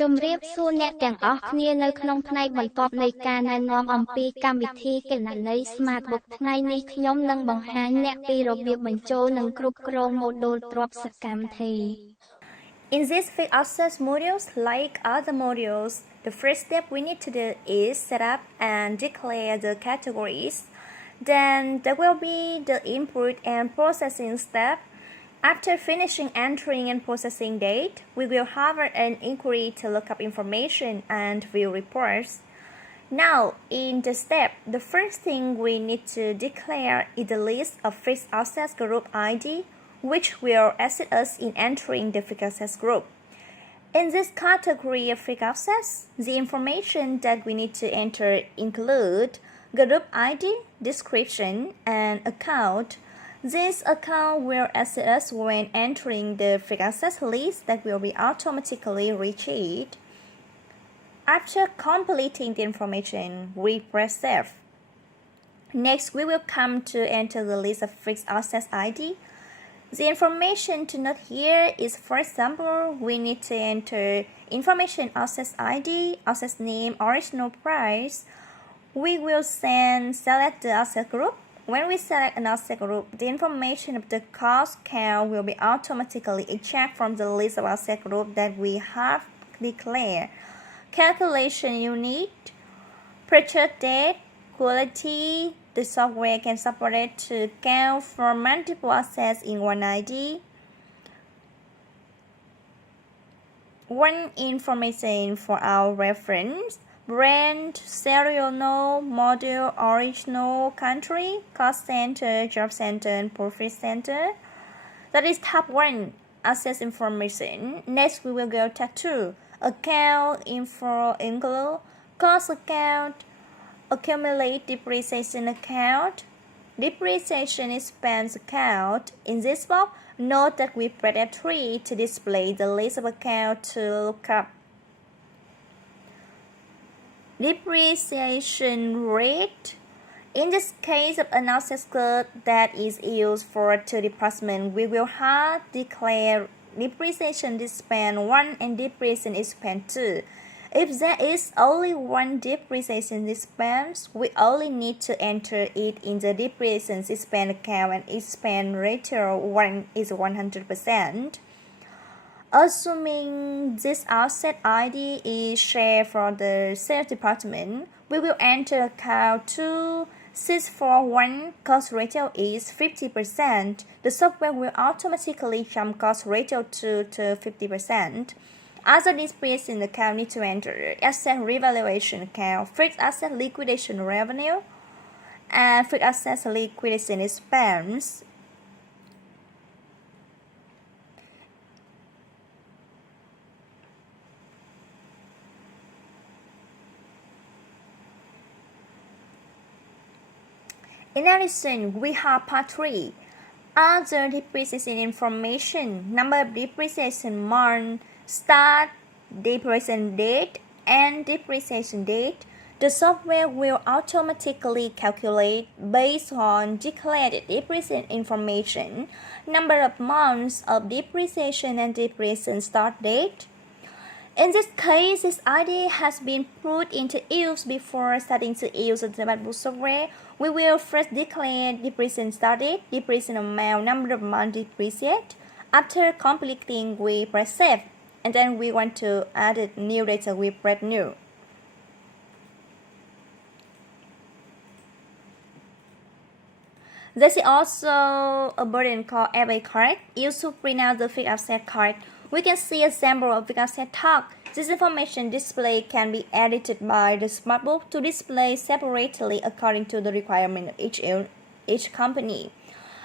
ជំរាបសួរអ្នកទាំងអស់គ្នានៅក្នុងផ្នែកបន្ទាប់នៃការណែនាំអំពីកម្មវិធីគណនេយ្យ SmartBooks ថ្ងៃនេះខ្ញុំនឹងបង្ហាញអ្នកពីរបៀបបញ្ចូលនិងគ្រប់គ្រងម៉ូឌូលទ្រព្យសកម្មវិធី In these fixed access modules, like other modules, the first step we need to do is set up and declare the categories. Then there will be the input and processing step. After finishing entering and processing date, we will have an inquiry to look up information and view reports. Now, in the step, the first thing we need to declare is the list of fixed access group ID, which will assist us in entering the fixed access group. In this category of fixed access, the information that we need to enter include group ID, description, and account. This account will assist us when entering the fixed access list that will be automatically retrieved. After completing the information, we press Save. Next, we will come to enter the list of fixed access ID. The information to note here is, for example, we need to enter information access ID, access name, original price. We will select the access group. When we select an asset group, the information of the cost count will be automatically extracted from the list of asset group that we have declared. Calculation unit, purchase date, quality, the software can support it to count for multiple assets in one ID. One information for our reference: brand, serial number, model, original, country, cost center, job center, and profit center. That is tab 1, access information. Next, we will go tab 2, account info include, cost account, accumulate depreciation account, depreciation expense account. In this box, note that we press F3 to display the list of accounts to look up. Depreciation rate. In this case of an asset group that is used for two departments, we will have declare depreciation expense 1 and depreciation expense 2. If there is only one depreciation expense, we only need to enter it in the depreciation expense account and expense ratio 1 is 100%. Assuming this asset ID is shared for the sales department, we will enter account 2641, cost ratio is 50%. The software will automatically jump cost ratio to 50%. Other depreciation account need to enter asset revaluation account, fixed asset liquidation revenue, and fixed asset liquidation expense. In addition, we have part 3, other depreciation information, number of depreciation month, start, depreciation date, and depreciation date. The software will automatically calculate based on declared depreciation information, number of months of depreciation and depreciation start date. In this case, this ID has been put into use before starting to use the SmartBooks software. We will first declare depreciation start date, depreciation amount, number of months depreciate. After completing, we press Save, and then we want to add new data, we press New. There is also a button called FA card, used to print out the fixed asset card. We can see a sample of fixed asset tag. This information display can be edited by the SmartBook to display separately according to the requirement of each company.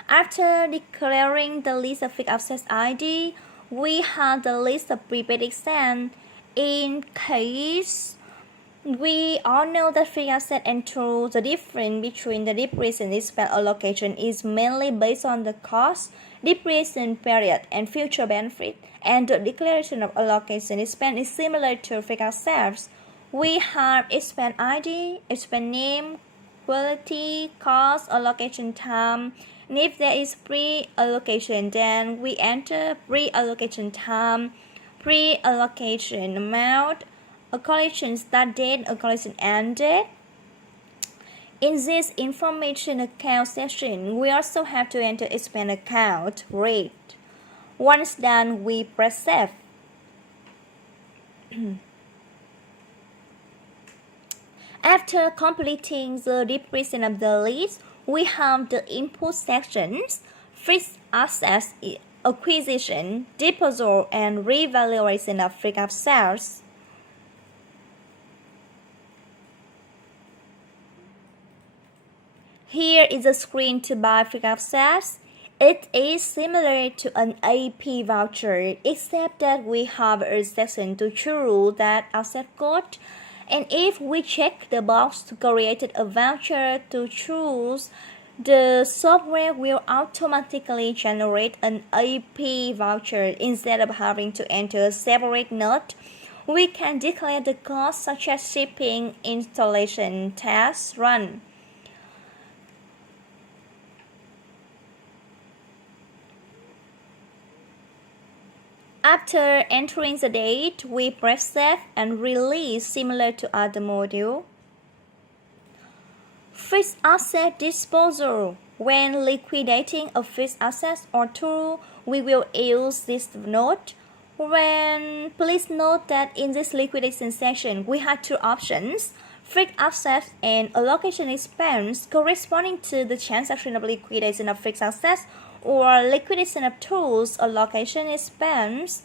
After declaring the list of fixed asset ID, we have the list of prepaid expense. In case we all know that fixed asset enter the difference between the depreciation expense allocation is mainly based on the cost, depreciation period, and future benefit, and the declaration of allocation expense is similar to fixed assets. We have expense ID, expense name, quality, cost, allocation time. And if there is pre-allocation, then we enter pre-allocation time, pre-allocation amount, allocation start date, allocation end date. In this information account section, we also have to enter expense account rate. Once done, we press save. After completing the description of the list, we have the input sections, fixed assets, acquisition, disposal, and revaluation of fixed assets. Here is a screen to buy fixed assets. It is similar to an AP voucher, except that we have a section to choose that asset code. And if we check the box to create a voucher to choose, the software will automatically generate an AP voucher instead of having to enter a separate note. We can declare the costs such as shipping, installation, test, run. After entering the date, we press save and release similar to other module. Fixed asset disposal. When liquidating a fixed asset or tool, we will use this note. Please note that in this liquidation section, we have two options: fixed assets and allocation expense corresponding to the transaction of liquidation of fixed assets or liquidation of tools allocation expense.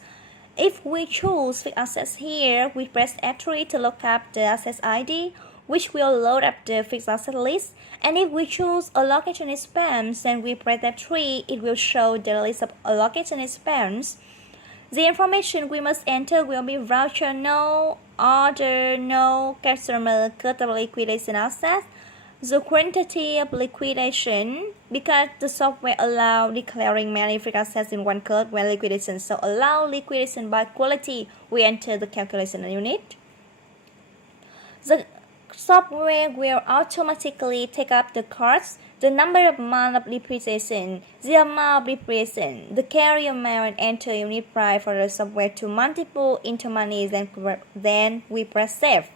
If we choose fixed assets here, we press F3 to look up the asset ID, which will load up the fixed asset list. And if we choose allocation expense, then we press F3, it will show the list of allocation expense. The information we must enter will be voucher no, order no, customer cut of liquidation assets, the quantity of liquidation, because the software allows declaring many fixed assets in one code when liquidation, so allow liquidation by quality, we enter the calculation unit. The software will automatically take up the cards, the number of months of depreciation, the amount of depreciation, the carry amount, and enter unit price for the software to multiple into money, then we press save.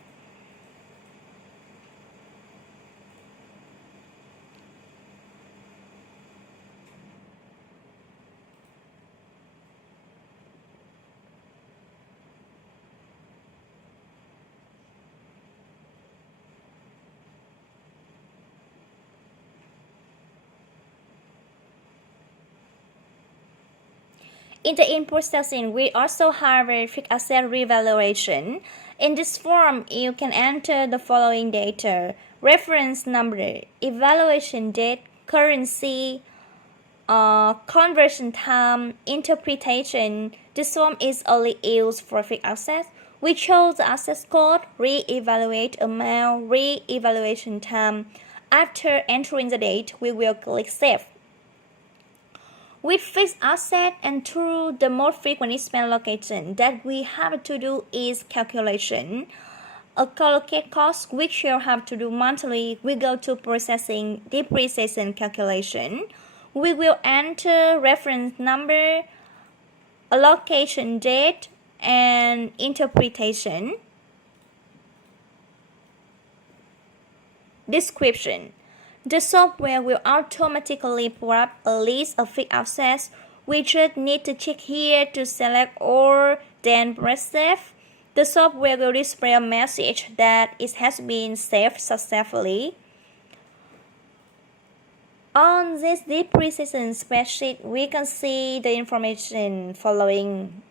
In the input section, we also have a fixed asset revaluation. In this form, you can enter the following data: reference number, evaluation date, currency, conversion time, interpretation. This form is only used for fixed assets. We chose the asset code, re-evaluate amount, re-evaluation time. After entering the date, we will click Save. With fixed asset and through the more frequent expense allocation that we have to do is calculation. Allocate cost, which you'll have to do monthly, we go to processing depreciation calculation. We will enter reference number, allocation date, and interpretation. Description. The software will automatically pull up a list of fixed assets. We just need to check here to select all, then press save. The software will display a message that it has been saved successfully. On this depreciation spreadsheet, we can see the information following.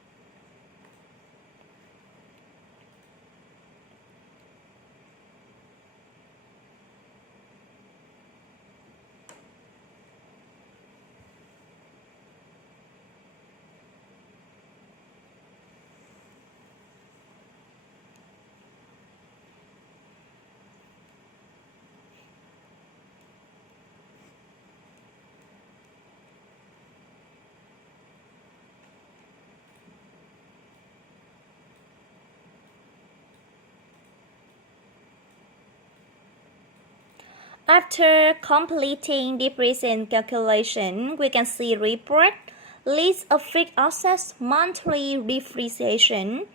After completing depreciation calculation, we can see report, List a fixed asset monthly depreciation